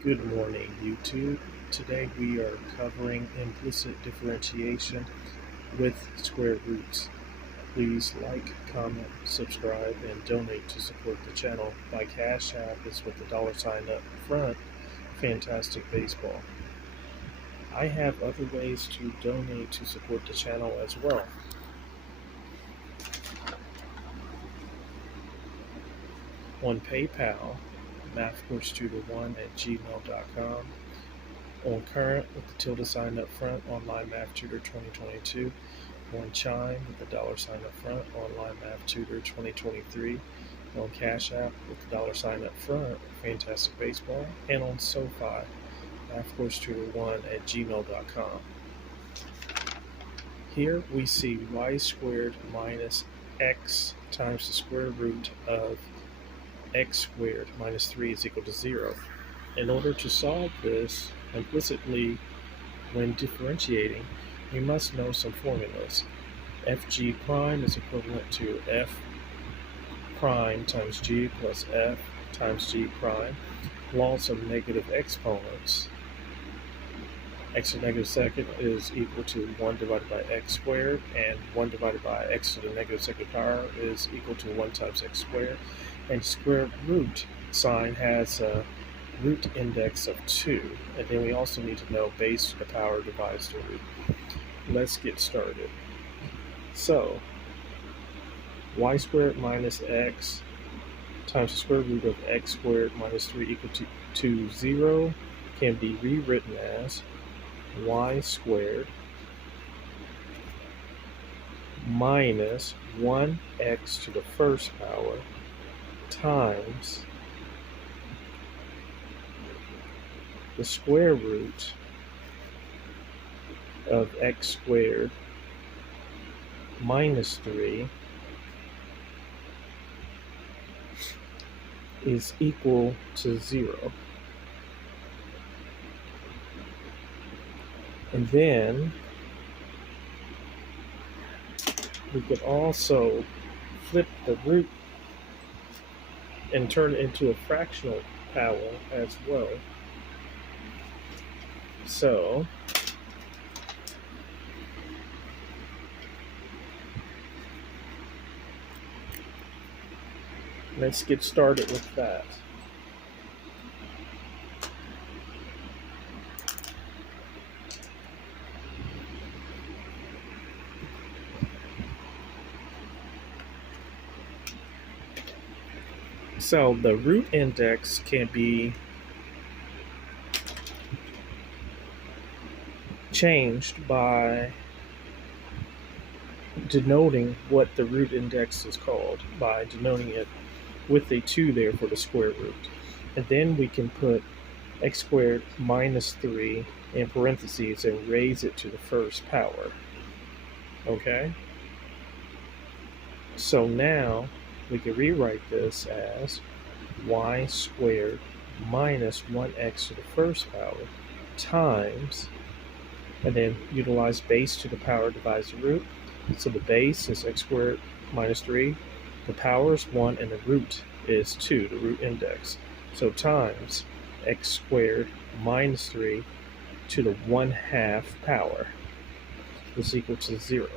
Good morning, YouTube. Today we are covering implicit differentiation with square roots. Please like, comment, subscribe, and donate to support the channel. My Cash App is with the $ up front, Fantastic Baseball. I have other ways to donate to support the channel as well. On PayPal, mathcoursetutor1@gmail.com. On Current with the tilde up front, Online Math Tutor 2022. On Chime with the $ up front, Online Math Tutor 2023. On Cash App with the $ up front, Fantastic Baseball. And on SOFI, mathcoursetutor1@gmail.com. Here we see y squared minus x times the square root of x squared minus 3 is equal to 0. In order to solve this implicitly when differentiating, we must know some formulas. Fg prime is equivalent to f prime times g plus f times g prime. Laws of negative exponents. X to the negative second is equal to 1 divided by x squared, and 1 divided by x to the negative second power is equal to 1 times x squared. And square root sign has a root index of 2, and then we also need to know base to the power divides the root. Let's get started. So y squared minus x times the square root of x squared minus 3 equal to 0 can be rewritten as y squared minus 1x to the first power times the square root of x squared minus 3 is equal to 0. And then we could also flip the root and turn it into a fractional power as well. So let's get started with that. So the root index can be changed by denoting what the root index is called, by denoting it with a 2 there for the square root. And then we can put x squared minus 3 in parentheses and raise it to the first power. Okay? So now we can rewrite this as y squared minus 1x to the first power times, and then utilize base to the power divides the root. So the base is x squared minus 3, the power is 1, and the root is 2, the root index. So times x squared minus 3 to the 1/2 power is equal to 0.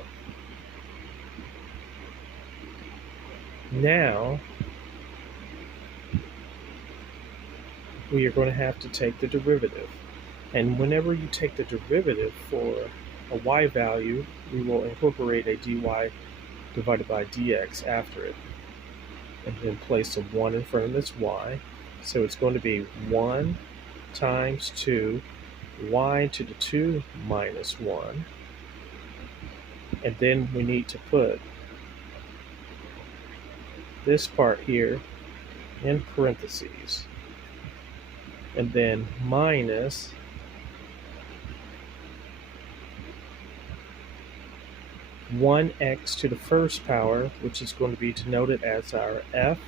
Now we are going to have to take the derivative. And whenever you take the derivative for a y value, we will incorporate a dy divided by dx after it, and then place a 1 in front of this y. So it's going to be 1 times 2 y to the 2 minus 1. And then we need to put this part here in parentheses, and then minus one x to the first power, which is going to be denoted as our f,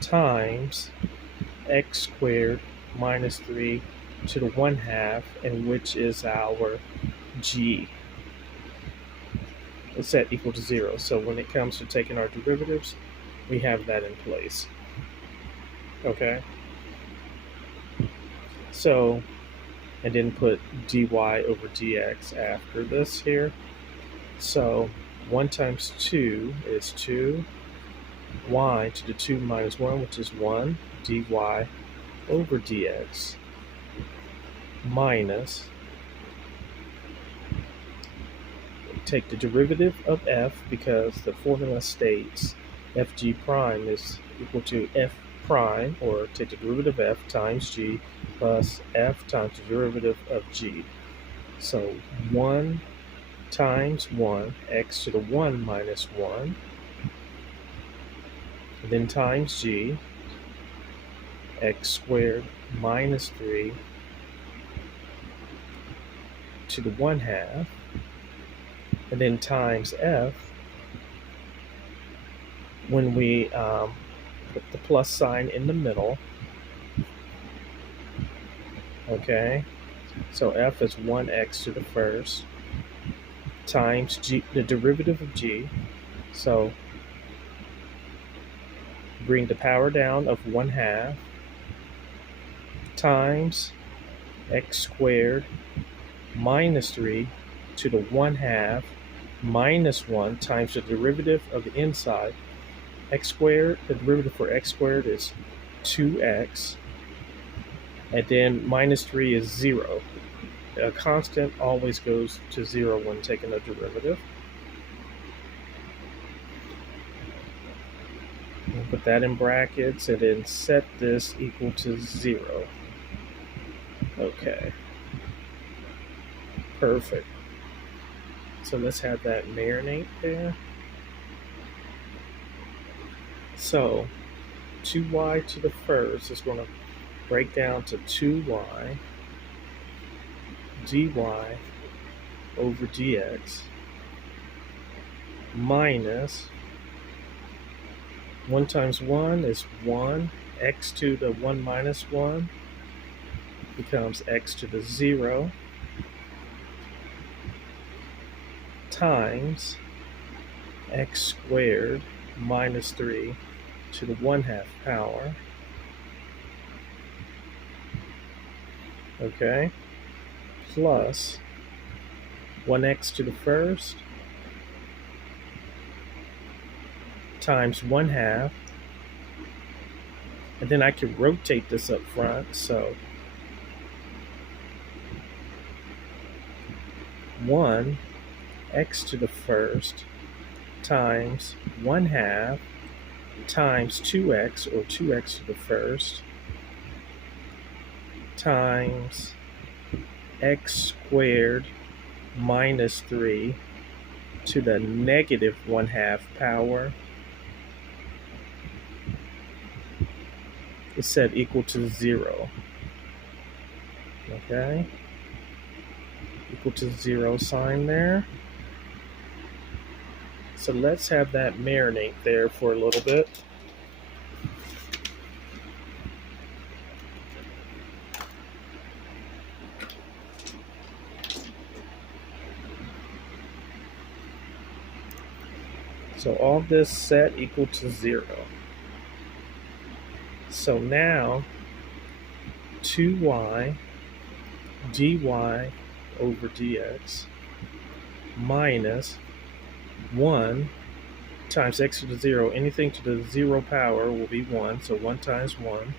times x squared minus 3 to the 1/2, and which is our g. It's set equal to 0. So when it comes to taking our derivatives, we have that in place. Okay, so, and then put dy over dx after this here. So 1 times 2 is 2, y to the 2 minus 1, which is 1, dy over dx, minus, take the derivative of f because the formula states fg prime is equal to f prime, or take the derivative of f times g plus f times the derivative of g. So 1 times 1, x to the 1 minus 1, and then times g, x squared minus 3 to the 1 half, and then times f when we put the plus sign in the middle. Okay, so f is 1x to the first times g, the derivative of g. So bring the power down of 1 half times x squared minus 3 to the 1 half minus 1 times the derivative of the inside. X squared, the derivative for x squared is 2x, and then minus 3 is 0. A constant always goes to 0 when taking a derivative. We'll put that in brackets and then set this equal to 0. Okay. Perfect. So let's have that marinate there. So 2y to the first is going to break down to 2y dy over dx minus 1 times 1 is 1, x to the 1 minus 1 becomes x to the 0 times x squared minus 3 to the 1 half power. Okay, plus 1x to the first times 1 half, and then I can rotate this up front, so 1 x to the first times 1 half times 2x, or 2x to the first, times x squared minus 3 to the negative 1 half power is set equal to 0. Okay, equal to 0 sign there. So let's have that marinate there for a little bit. So all this set equal to 0. So now 2y dy over dx minus 1 times x to the 0. Anything to the 0 power will be 1, so 1 times 1,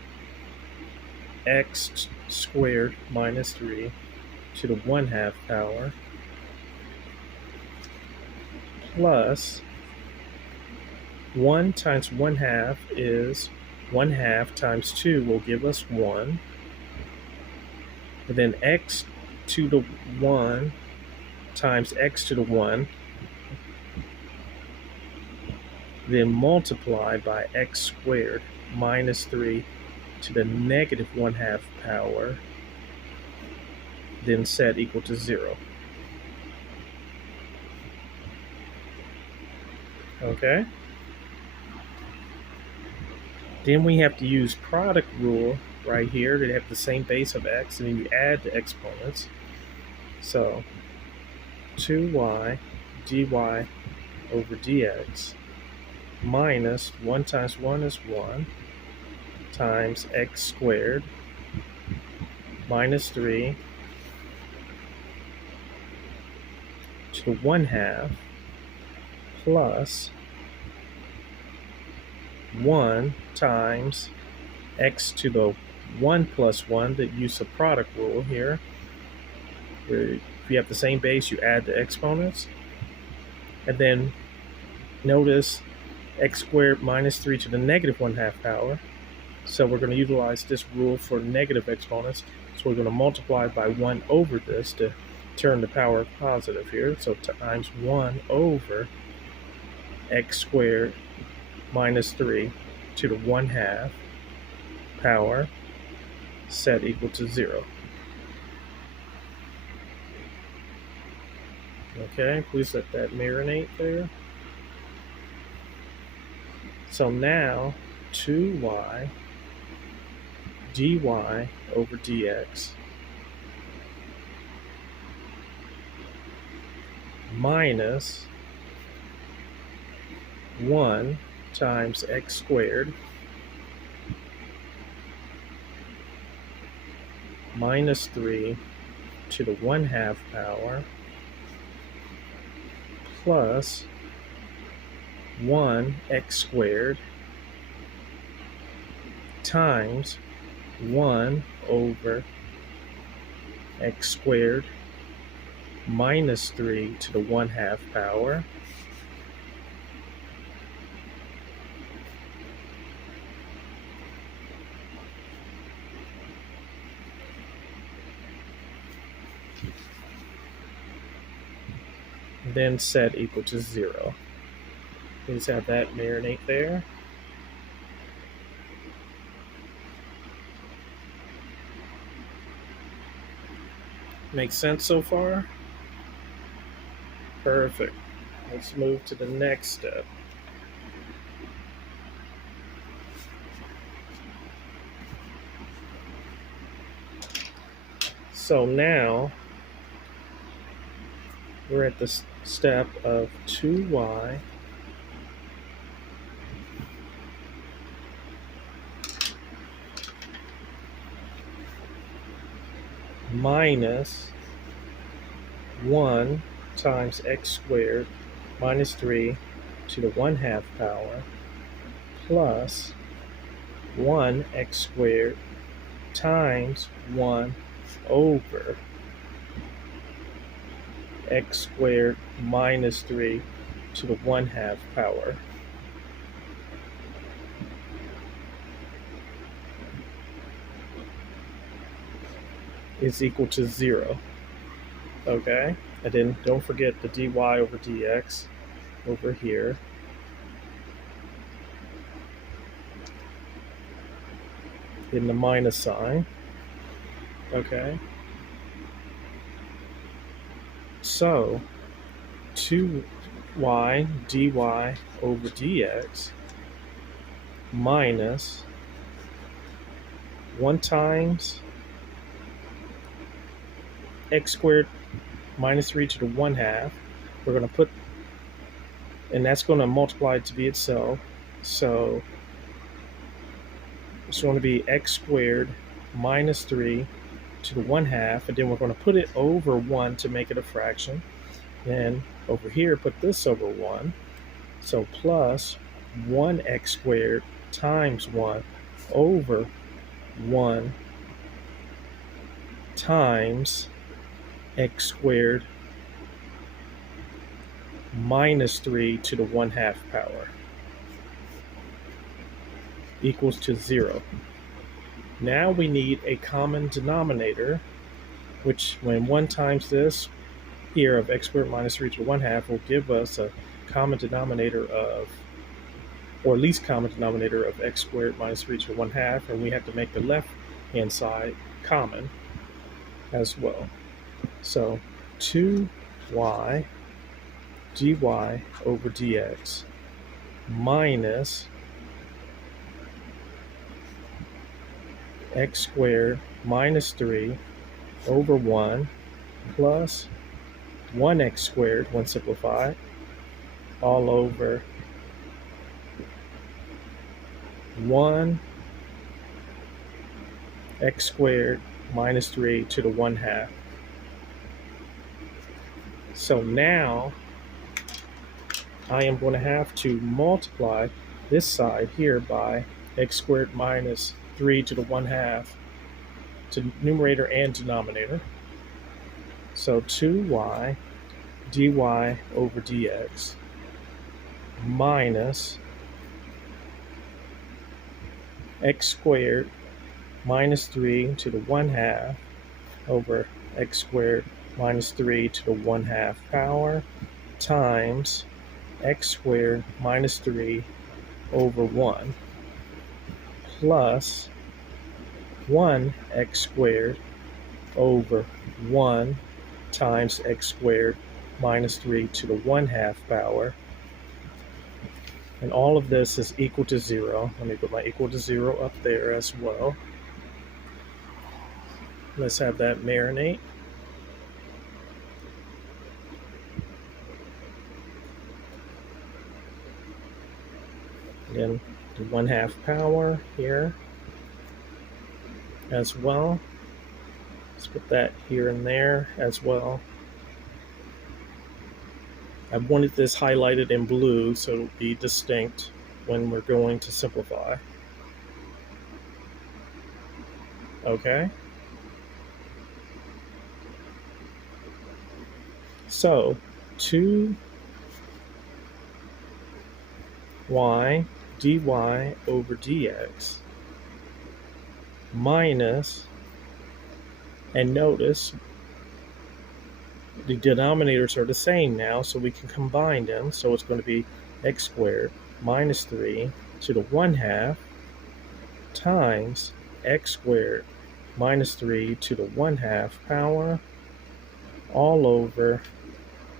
x squared minus 3 to the 1 half power, plus 1 times 1 half is 1 half times 2 will give us 1, and then x to the 1 times x to the 1, then multiply by x squared minus 3 to the negative 1 half power, then set equal to 0. Okay? Then we have to use product rule right here. They have the same base of x, and then you add the exponents. So 2y dy over dx minus 1 times 1 is 1, times x squared minus 3 to the 1/2 plus 1 times x to the 1 plus 1, the use of product rule here, where if you have the same base, you add the exponents. And then notice x squared minus 3 to the negative 1/2 power. So we're going to utilize this rule for negative exponents. So we're going to multiply by 1 over this to turn the power positive here. So times 1 over x squared minus 3 to the 1/2 power set equal to 0. Okay, please let that marinate there. So now 2y dy over dx minus 1 times x squared minus 3 to the 1/2 power plus 1 x squared times 1 over x squared minus 3 to the 1/2 power then set equal to 0. Please have that marinate there. Make sense so far? Perfect. Let's move to the next step. So now we're at the step of 2y minus 1 times x squared minus 3 to the 1/2 power plus 1 x squared times 1 over x squared minus 3 to the 1/2 power is equal to 0. Okay, and then don't forget the dy over dx over here. In the minus sign. Okay. So 2y dy over dx minus 1 times x squared minus 3 to the 1/2. We're going to put, and that's going to multiply to be itself. So it's going to be x squared minus 3 to the 1/2, and then we're going to put it over 1 to make it a fraction. Then over here, put this over 1. So plus 1x squared times 1 over 1 times x squared minus 3 to the 1/2 power equals to 0. Now we need a common denominator, which when 1 times this here of x squared minus 3 to the 1/2 will give us a common denominator of, or least common denominator of x squared minus 3 to the 1/2, and we have to make the left hand side common as well. So 2y dy over dx minus x squared minus 3 over 1 plus 1x squared, when simplified, all over 1 x squared minus 3 to the 1/2. So now I am going to have to multiply this side here by x squared minus 3 to the 1/2 to numerator and denominator. So 2y dy over dx minus x squared minus 3 to the 1/2 over x squared minus 3 to the 1/2 power times x squared minus 3 over 1 plus 1x squared over 1 times x squared minus 3 to the 1/2 power. And all of this is equal to 0. Let me put my equal to 0 up there as well. Let's have that marinate. Then the 1/2 power here as well. Let's put that here and there as well. I wanted this highlighted in blue so it'll be distinct when we're going to simplify. Okay. So 2y dy over dx minus, and notice the denominators are the same now, so we can combine them. So it's going to be x squared minus 3 to the 1/2 times x squared minus 3 to the 1/2 power all over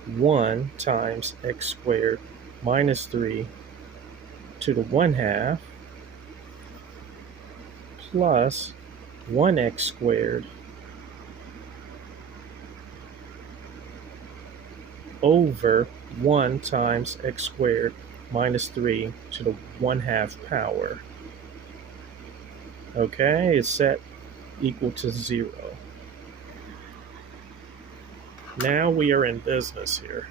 1 times x squared minus 3 to the 1/2 plus 1x squared over 1 times x squared minus 3 to the 1/2 power. Okay, it's set equal to 0. Now we are in business here.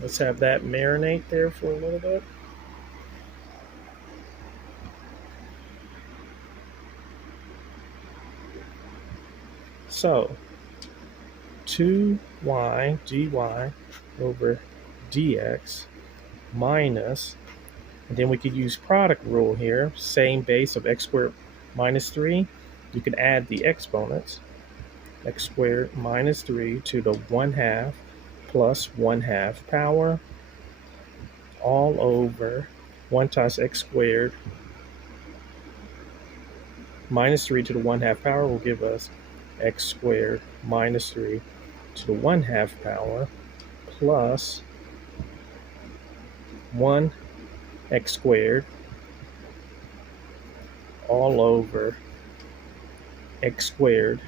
Let's have that marinate there for a little bit. So 2y dy over dx minus, and then we could use product rule here, same base of x squared minus 3. You can add the exponents, x squared minus 3 to the 1/2 plus 1/2 power all over 1 times x squared minus 3 to the 1/2 power will give us x squared minus 3 to the 1/2 power plus 1x squared all over x squared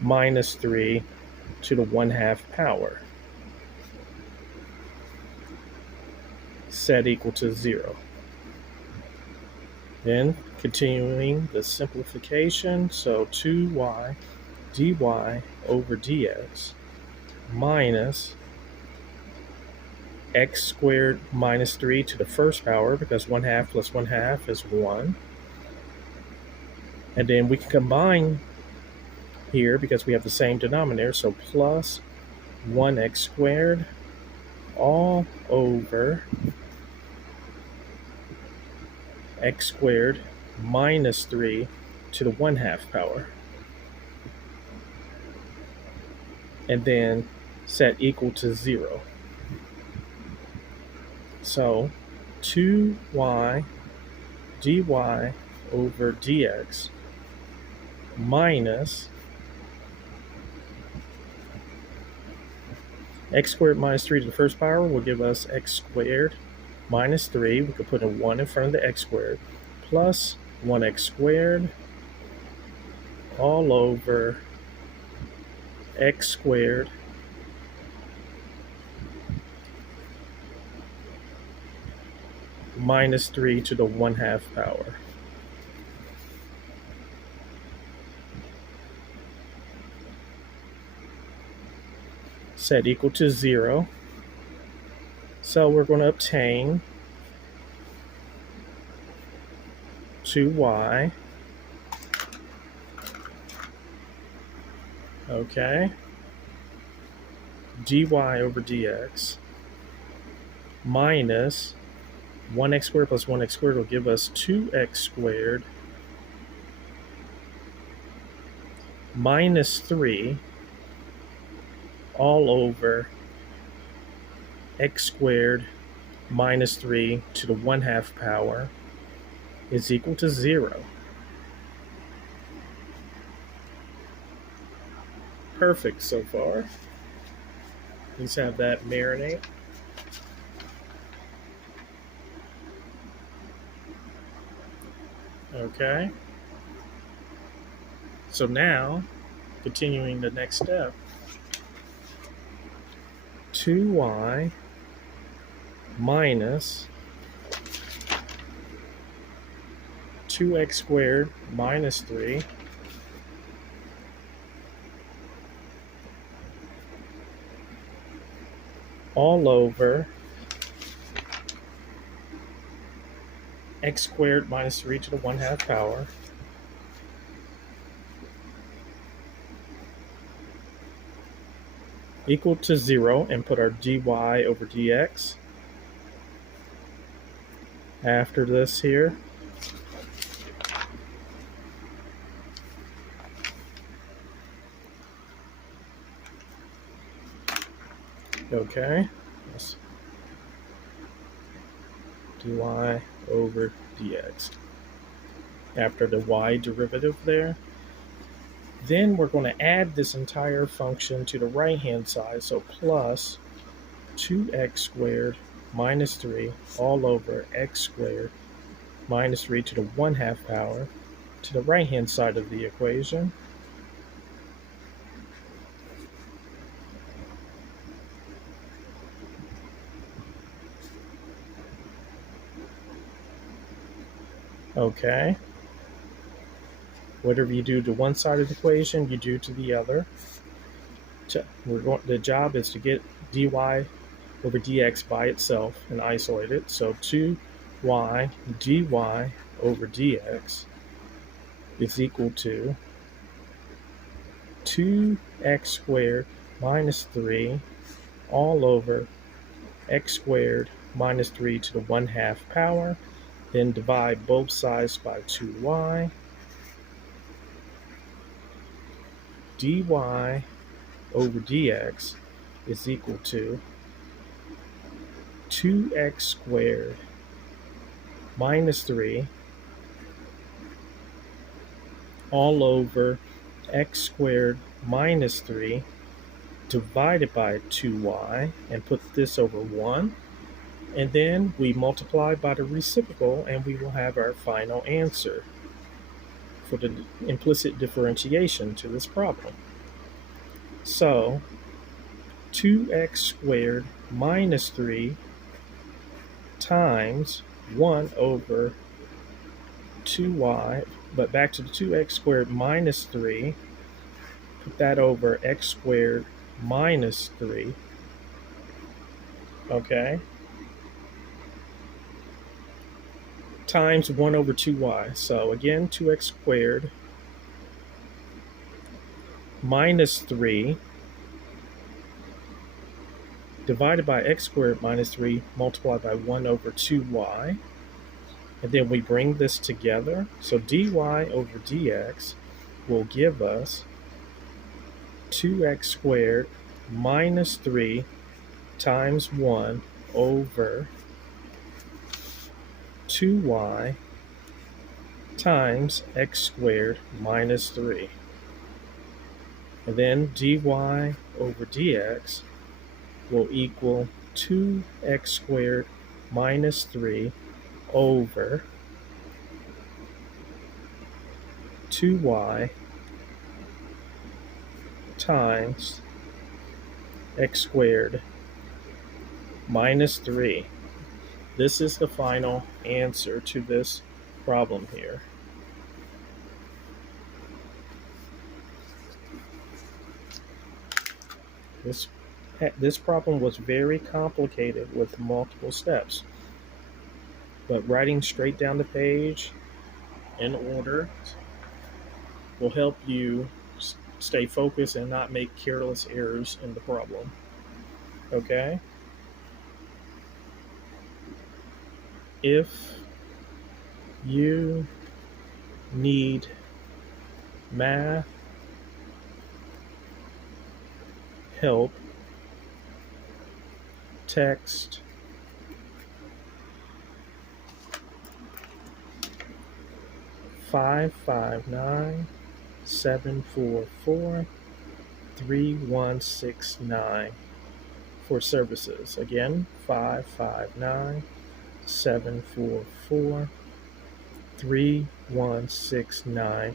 minus 3 to the 1/2 power, set equal to 0. Then continuing the simplification, so 2y dy over dx minus x squared minus 3 to the first power, because 1/2 plus 1/2 is 1. And then we can combine here because we have the same denominator, so plus 1x squared all over x squared minus 3 to the 1/2 power. And then set equal to 0. So 2y dy over dx minus x squared minus 3 to the first power will give us x squared minus 3. We could put a 1 in front of the x squared plus 1x squared all over x squared minus 3 to the 1/2 power. Set equal to 0. So we're going to obtain 2y, okay, dy over dx minus 1x squared plus 1x squared will give us 2x squared minus 3 all over x squared minus 3 to the 1/2 power is equal to 0. Perfect so far. Let's have that marinate. Okay. So now, continuing the next step, 2y minus 2x squared minus 3 all over x squared minus 3 to the 1/2 power equal to 0, and put our dy over dx after this here. Okay, let's dy over dx after the y derivative there. Then we're going to add this entire function to the right hand side, so plus 2x squared minus 3 all over x squared minus 3 to the 1/2 power to the right hand side of the equation. Okay. Whatever you do to one side of the equation, you do to the other. The job is to get dy over dx by itself and isolate it. So 2y dy over dx is equal to 2x squared minus 3 all over x squared minus 3 to the 1/2 power. Then divide both sides by 2y. dy over dx is equal to 2x squared minus 3 all over x squared minus 3 divided by 2y, and put this over 1. And then we multiply by the reciprocal, and we will have our final answer for the implicit differentiation to this problem. So 2x squared minus 3 times 1 over 2y, but back to the 2x squared minus 3, put that over x squared minus 3, okay, times 1 over 2y. So again, 2x squared minus 3 divided by x squared minus 3 multiplied by 1 over 2y. And then we bring this together. So dy over dx will give us 2x squared minus 3 times 1 over 2y times x squared minus 3. And then dy over dx will equal 2x squared minus 3 over 2y times x squared minus 3. This is the final answer to this problem here. This problem was very complicated with multiple steps, but writing straight down the page in order will help you stay focused and not make careless errors in the problem. Okay? If you need math help, text (559-744-3169) for services. Again, 559-744-3169